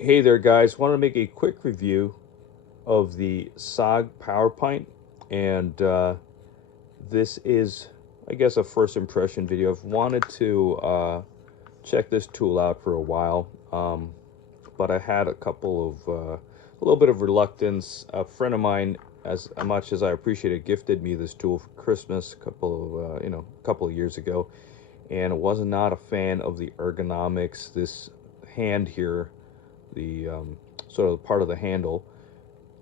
Hey there, guys. Want to make a quick review of the SOG Power Pint, and this is, I guess, a first impression video. I've wanted to check this tool out for a while, but I had a little bit of reluctance. A friend of mine, as much as I appreciate it, gifted me this tool for Christmas a couple of years ago, and was not a fan of the ergonomics. This hand here, the sort of part of the handle,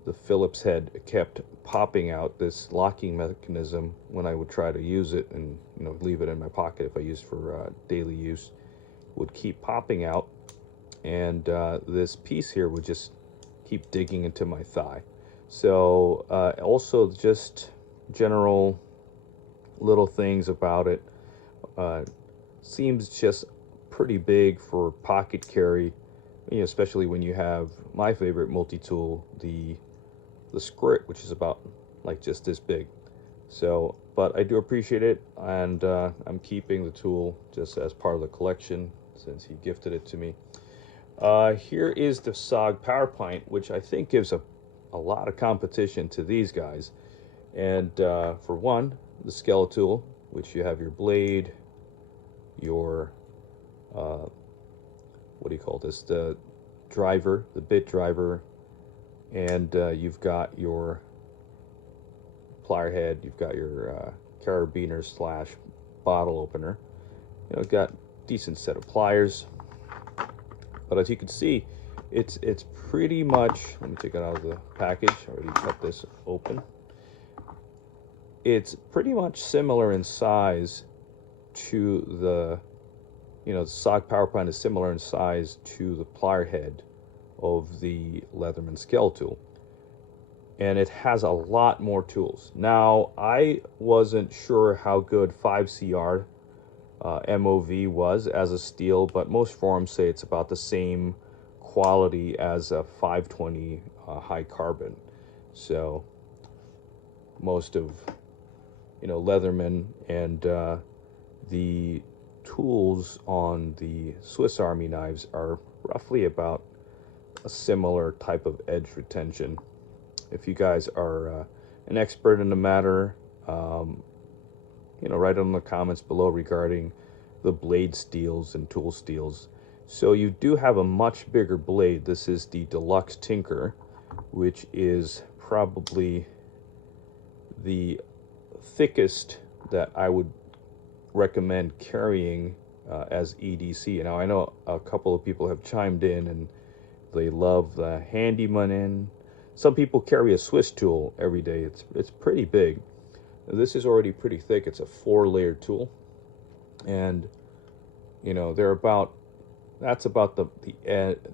the Phillips head kept popping out. This locking mechanism, when I would try to use it and leave it in my pocket if I used for daily use, would keep popping out, and this piece here would just keep digging into my thigh. So also just general little things about it. Uh, Seems just pretty big for pocket carry, especially when you have my favorite multi-tool, the squirt, which is about like just this big. So, but I do appreciate it, and I'm keeping the tool just as part of the collection since he gifted it to me. Here is the SOG Power Pint, which I think gives a lot of competition to these guys. And for one, the Skeletal, which you have your blade, your what do you call this? The driver, the bit driver, and you've got your plier head, you've got your carabiner slash bottle opener. Got decent set of pliers, but as you can see, it's pretty much. Let me take it out of the package. I already cut this open. It's pretty much similar in size to the SOG Power Pint is similar in size to the plier head of the Leatherman Skeletal, and it has a lot more tools. Now, I wasn't sure how good 5CR MOV was as a steel, but most forums say it's about the same quality as a 520 high carbon. So most of Leatherman and the tools on the Swiss Army knives are roughly about a similar type of edge retention. If you guys are an expert in the matter, write in the comments below regarding the blade steels and tool steels. So you do have a much bigger blade. This is the Deluxe Tinker, which is probably the thickest that I would recommend carrying as EDC. Now, I know a couple of people have chimed in and they love the Handyman in. Some people carry a Swiss tool every day. It's pretty big. This is already pretty thick. It's a 4-layer tool, and they're about that's about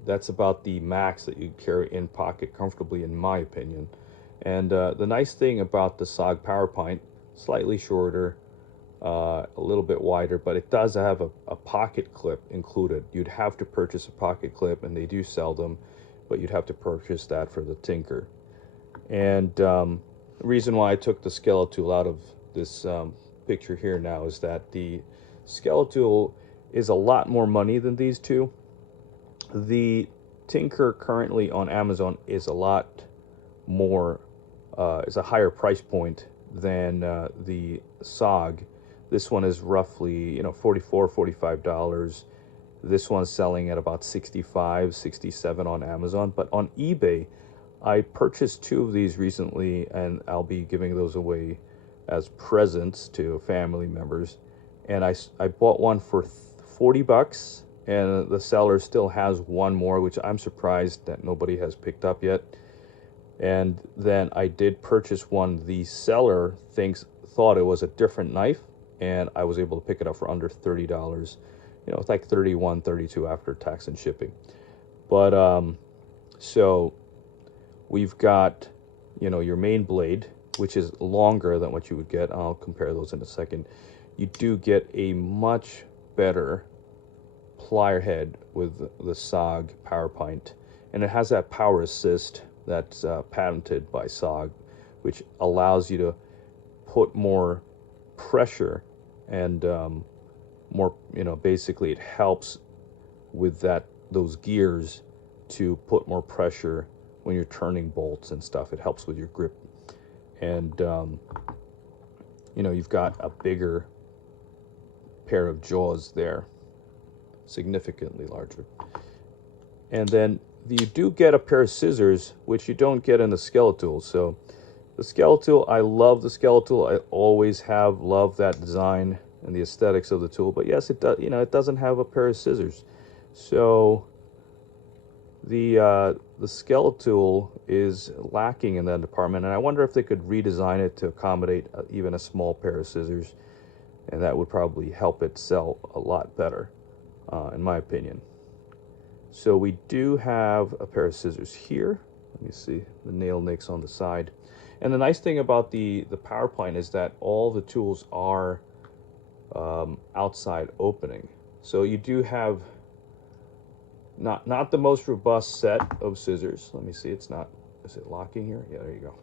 that's about the max that you carry in pocket comfortably, in my opinion. And the nice thing about the SOG Power Pint, slightly shorter, a little bit wider, but it does have a pocket clip included. You'd have to purchase a pocket clip, and they do sell them, but you'd have to purchase that for the Tinker. And the reason why I took the Skeletal out of this picture here now is that the Skeletal is a lot more money than these two. The Tinker currently on Amazon is a lot more, is a higher price point than the SOG. This one is roughly, $44, $45. This one's selling at about 65, 67 on Amazon. But on eBay, I purchased 2 of these recently, and I'll be giving those away as presents to family members. And I bought one for $40, and the seller still has one more, which I'm surprised that nobody has picked up yet. And then I did purchase one the seller thought it was a different knife, and I was able to pick it up for under $30. It's like 31, 32 after tax and shipping. But so we've got your main blade, which is longer than what you would get. I'll compare those in a second. You do get a much better plier head with the SOG Power Pint, and it has that power assist that's patented by SOG, which allows you to put more pressure and more, basically it helps with those gears to put more pressure when you're turning bolts and stuff. It helps with your grip. And, you know, you've got a bigger pair of jaws there, significantly larger. And then you do get a pair of scissors, which you don't get in the Skeletal. So the Skeletal, I love the Skeletal. I always have loved that design and the aesthetics of the tool. But yes, it does. You know, it doesn't have a pair of scissors. So the Skeletal is lacking in that department, and I wonder if they could redesign it to accommodate even a small pair of scissors, and that would probably help it sell a lot better, in my opinion. So we do have a pair of scissors here. Let me see the nail nicks on the side. And the nice thing about the PowerPint is that all the tools are outside opening. So you do have not the most robust set of scissors. Let me see, it's not, is it locking here? Yeah, there you go.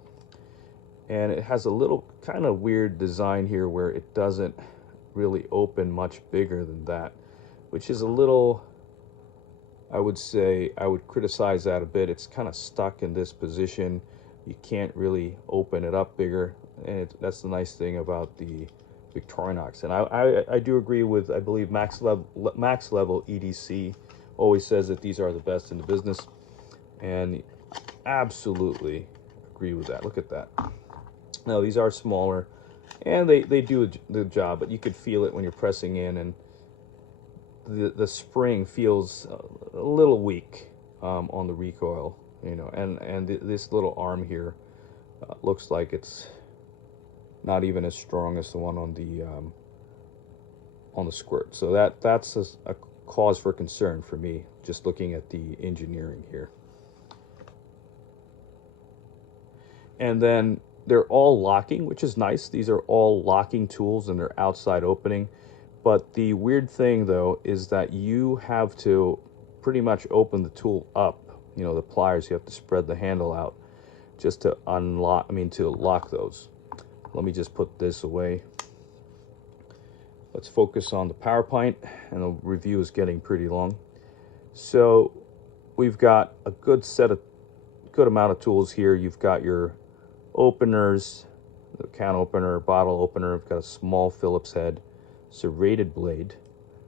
And it has a little kind of weird design here where it doesn't really open much bigger than that, which is a little, I would say, I would criticize that a bit. It's kind of stuck in this position. You can't really open it up bigger, and that's the nice thing about the Victorinox. And I do agree with, I believe, Max Level EDC always says that these are the best in the business, and absolutely agree with that. Look at that. Now these are smaller, and they do the job, but you could feel it when you're pressing in, and the spring feels a little weak on the recoil, you know, and this little arm here looks like it's not even as strong as the one on the squirt. So that's a cause for concern for me, just looking at the engineering here. And then they're all locking, which is nice. These are all locking tools, and they're outside opening. But the weird thing, though, is that you have to pretty much open the tool up. You know, the pliers, you have to spread the handle out just to unlock, to lock those. Let me just put this away. Let's focus on the PowerPint, and the review is getting pretty long. So we've got a good amount of tools here. You've got your openers, the can opener, bottle opener. We've got a small Phillips head, serrated blade.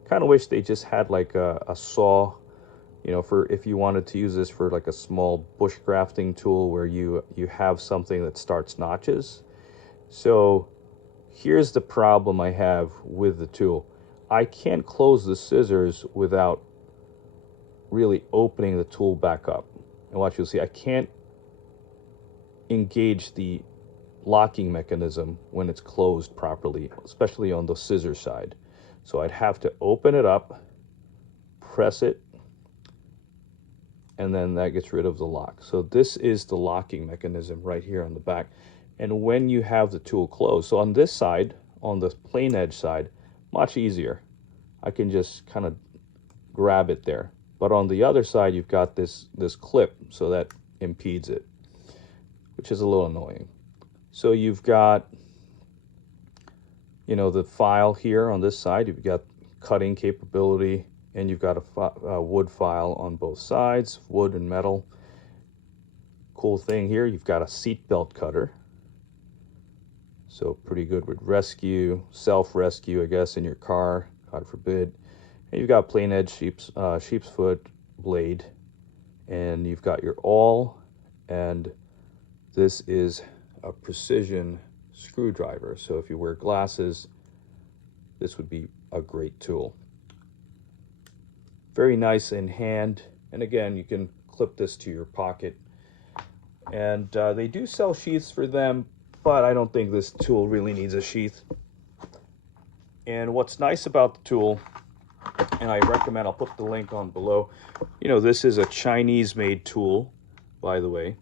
Kind of wish they just had like a saw, you know, for if you wanted to use this for like a small bush grafting tool where you have something that starts notches. So here's the problem I have with the tool. I can't close the scissors without really opening the tool back up. And watch, you'll see, I can't engage the locking mechanism when it's closed properly, especially on the scissor side. So I'd have to open it up, press it, and then that gets rid of the lock. So this is the locking mechanism right here on the back. And when you have the tool closed, so on this side, on the plain edge side, much easier. I can just kind of grab it there. But on the other side, you've got this clip, so that impedes it, which is a little annoying. So you've got, you know, the file here on this side. You've got cutting capability, and you've got a wood file on both sides, wood and metal. Cool thing here, you've got a seat belt cutter. So pretty good with rescue, self-rescue, I guess, in your car, God forbid. And you've got plain edge sheep's foot blade, and you've got your awl, and this is a precision screwdriver. So if you wear glasses, this would be a great tool. Very nice in hand, and again, you can clip this to your pocket. And they do sell sheaths for them, but I don't think this tool really needs a sheath. And what's nice about the tool, and I recommend, I'll put the link on below, you know, this is a Chinese-made tool, by the way,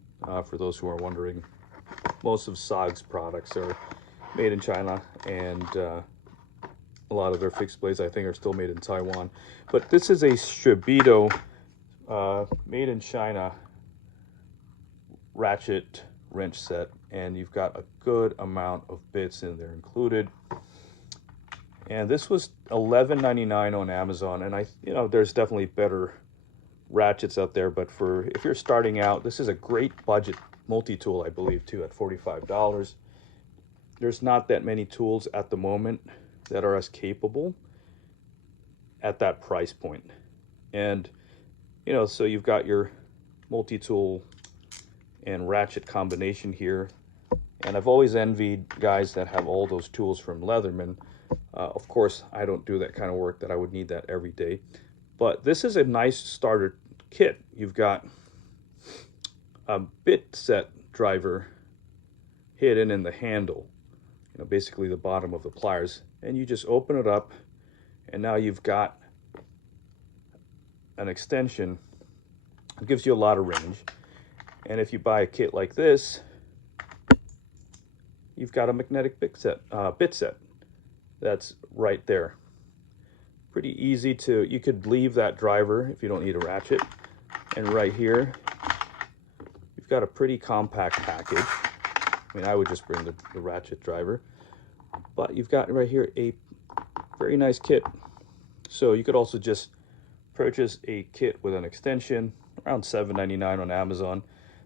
for those who are wondering. Most of SOG's products are made in China, and a lot of their fixed blades, I think, are still made in Taiwan. But this is a Strebito, made in China, Ratchet wrench set, and you've got a good amount of bits in there included. And this was $11.99 on Amazon, and you know, there's definitely better ratchets out there, but for if you're starting out, this is a great budget multi-tool, I believe, too, at $45. There's not that many tools at the moment that are as capable at that price point. And you know, so you've got your multi-tool and ratchet combination here, and I've always envied guys that have all those tools from Leatherman. Of course, I don't do that kind of work that I would need that every day, but this is a nice starter kit. You've got a bit set driver hidden in the handle, you know, basically the bottom of the pliers, and you just open it up, and now you've got an extension. It gives you a lot of range. And if you buy a kit like this, you've got a magnetic bit set that's right there. Pretty easy to, you could leave that driver if you don't need a ratchet. And right here, you've got a pretty compact package. I mean, I would just bring the ratchet driver, but you've got right here a very nice kit. So you could also just purchase a kit with an extension, around $7.99 on Amazon.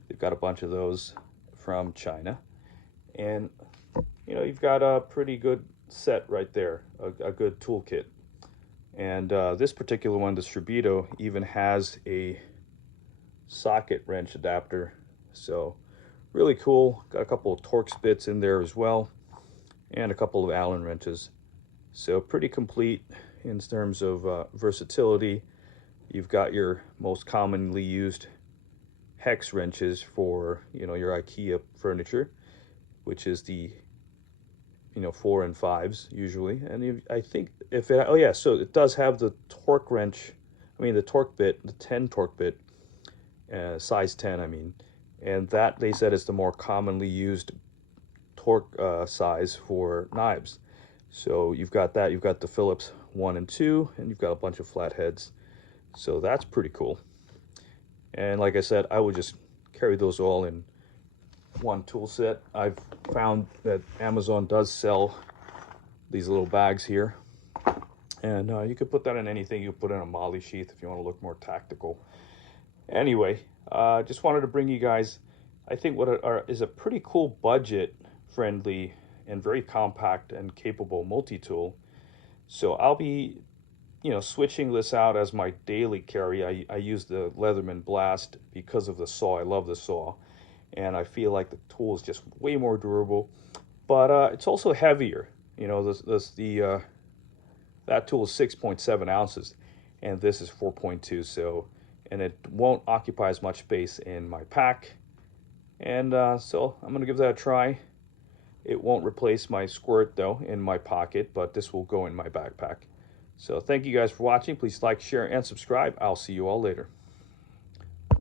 They've got a bunch of those from China, and you know, you've got a pretty good set right there, a good toolkit. And this particular one, the Strebito, even has a socket wrench adapter, so really cool. Got a couple of Torx bits in there as well, and a couple of Allen wrenches. So pretty complete in terms of versatility. You've got your most commonly used hex wrenches for, you know, your IKEA furniture, which is the, you know, 4 and 5s usually. And I think if it, oh yeah, so it does have the torque wrench, I mean the torque bit, the 10 torque bit, size 10, I mean, and that they said is the more commonly used torque size for knives. So you've got that, you've got the Phillips 1 and 2, and you've got a bunch of flatheads. So that's pretty cool. And like I said, I would just carry those all in one tool set. I've found that Amazon does sell these little bags here, and you could put that in anything. You put in a molly sheath if you want to look more tactical. Anyway, just wanted to bring you guys, I think, what is a pretty cool budget friendly and very compact and capable multi-tool. So I'll be, you know, switching this out as my daily carry. I use the Leatherman Blast because of the saw. I love the saw, and I feel like the tool is just way more durable, but it's also heavier. You know, that tool is 6.7 ounces, and this is 4.2. So, and it won't occupy as much space in my pack, and so I'm gonna give that a try. It won't replace my squirt though in my pocket, but this will go in my backpack. So thank you guys for watching. Please like, share, and subscribe. I'll see you all later.